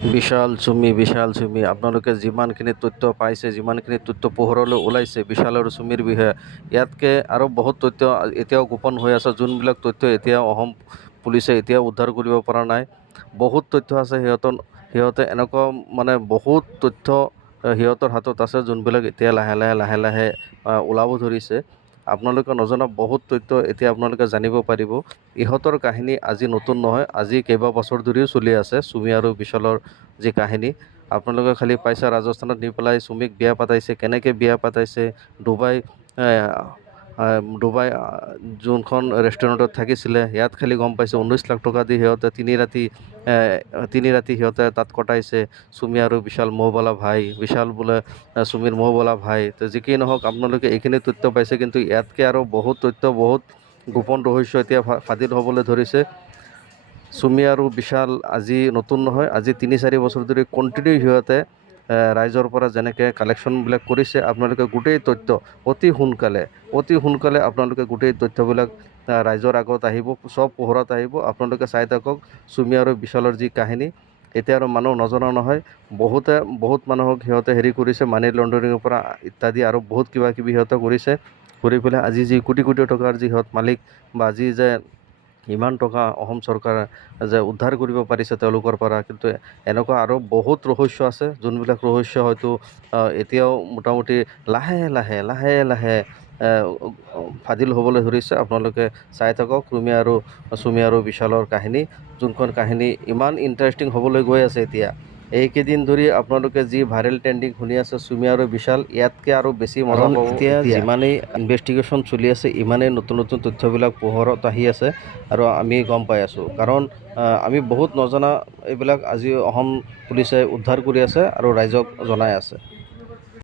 বিশাল চুমি বিশাল চুমি। আপোনালোকে যিমানখিনি তথ্য পাইছে, যিমানখিনি তথ্য পোহৰলৈ ওলাইছে বিশাল আৰু চুমিৰ বিষয়ে, ইয়াতকৈ আৰু বহুত তথ্য এতিয়াও গোপন হৈ আছে। যোনবিলাক তথ্য এতিয়াও অসম পুলিচে এতিয়াও উদ্ধাৰ কৰিব পৰা নাই, বহুত তথ্য আছে। সিহঁতৰ, সিহঁতে এনেকুৱা মানে বহুত তথ্য সিহঁতৰ হাতত আছে, যোনবিলাক এতিয়া লাহে লাহে লাহে লাহে ওলাব ধৰিছে। আপোনালোকে নজনা বহুত তথ্য এতিয়া আপোনালোকে জানিব পাৰিব। ইহঁতৰ কাহিনী আজি নতুন নহয়, আজি কেইবা বছৰ ধৰিও চলি আছে চুমি আৰু বিশালৰ যি কাহিনী। আপোনালোকে খালি পাইছে ৰাজস্থানত নি পেলাই চুমিক বিয়া পাতাইছে, কেনেকৈ বিয়া পাতাইছে, ডুবাই ডুবাই যোনখন ৰেষ্টুৰেণ্টত থাকিছিলে, ইয়াত খালি গম পাইছে ঊনৈছ লাখ টকা দি সিহঁতে তিনি ৰাতি তিনি ৰাতি সিহঁতে তাত কটাইছে। চুমি আৰু বিশাল মৌ বোলা ভাই, বিশাল বোলে চুমিৰ মৌ বোলা ভাই। তো যি কি নহওক, আপোনালোকে এইখিনি তথ্য পাইছে, কিন্তু ইয়াতকৈ আৰু বহুত তথ্য, বহুত গোপন ৰহস্য এতিয়া ফাদিল হ'বলৈ ধৰিছে। চুমি আৰু বিশাল আজি নতুন নহয়, আজি তিনি চাৰি বছৰ ধৰি কণ্টিনিউ সিহঁতে ৰাইজৰ পৰা যেনেকৈ কালেকশ্যনবিলাক কৰিছে, আপোনালোকে গোটেই তথ্য অতি সোনকালে অতি সোনকালে আপোনালোকে গোটেই তথ্যবিলাক ৰাইজৰ আগত আহিব, চব পোহৰত আহিব। আপোনালোকে চাই থাকক, চুমি আৰু বিশালৰ যি কাহিনী, এতিয়া আৰু মানুহ নজনা নহয়, বহুতে, বহুত মানুহক সিহঁতে হেৰি কৰিছে মানি লণ্ডাৰিঙৰ পৰা ইত্যাদি আৰু বহুত কিবা কিবি সিহঁতে কৰিছে। কৰি পেলাই আজি যি কোটি কোটি টকাৰ যি সিহঁত মালিক বা আজি যে ইমান টকা অসম চৰকাৰে, যে উদ্ধাৰ কৰিব পাৰিছে তেওঁলোকৰ পৰা। কিন্তু এনেকুৱা আৰু বহুত ৰহস্য আছে, যোনবিলাক ৰহস্য হয়তো এতিয়াও মোটামুটি লাহে লাহে লাহে লাহে ফাদিল হ'বলৈ ধৰিছে। আপোনালোকে চাই থাকক, ৰুমি আৰু চুমি আৰু বিশালৰ কাহিনী, যোনখন কাহিনী ইমান ইণ্টাৰেষ্টিং হ'বলৈ গৈ আছে এতিয়া। এইকেইদিন ধৰি আপোনালোকে যি ভাইৰেল ট্ৰেণ্ডিং শুনি আছে চুমি আৰু বিশাল ইয়াতকৈ আৰু বেছি মজা পাব এতিয়া যিমানেই ইনভেষ্টিগেশ্যন চলি আছে ইমানেই নতুন নতুন তথ্যবিলাক পোহৰত আহি আছে আৰু আমি গম পাই আছোঁ। কাৰণ আমি বহুত নজনা এইবিলাক আজি অসম পুলিচে উদ্ধাৰ কৰি আছে আৰু ৰাইজক জনাই আছে।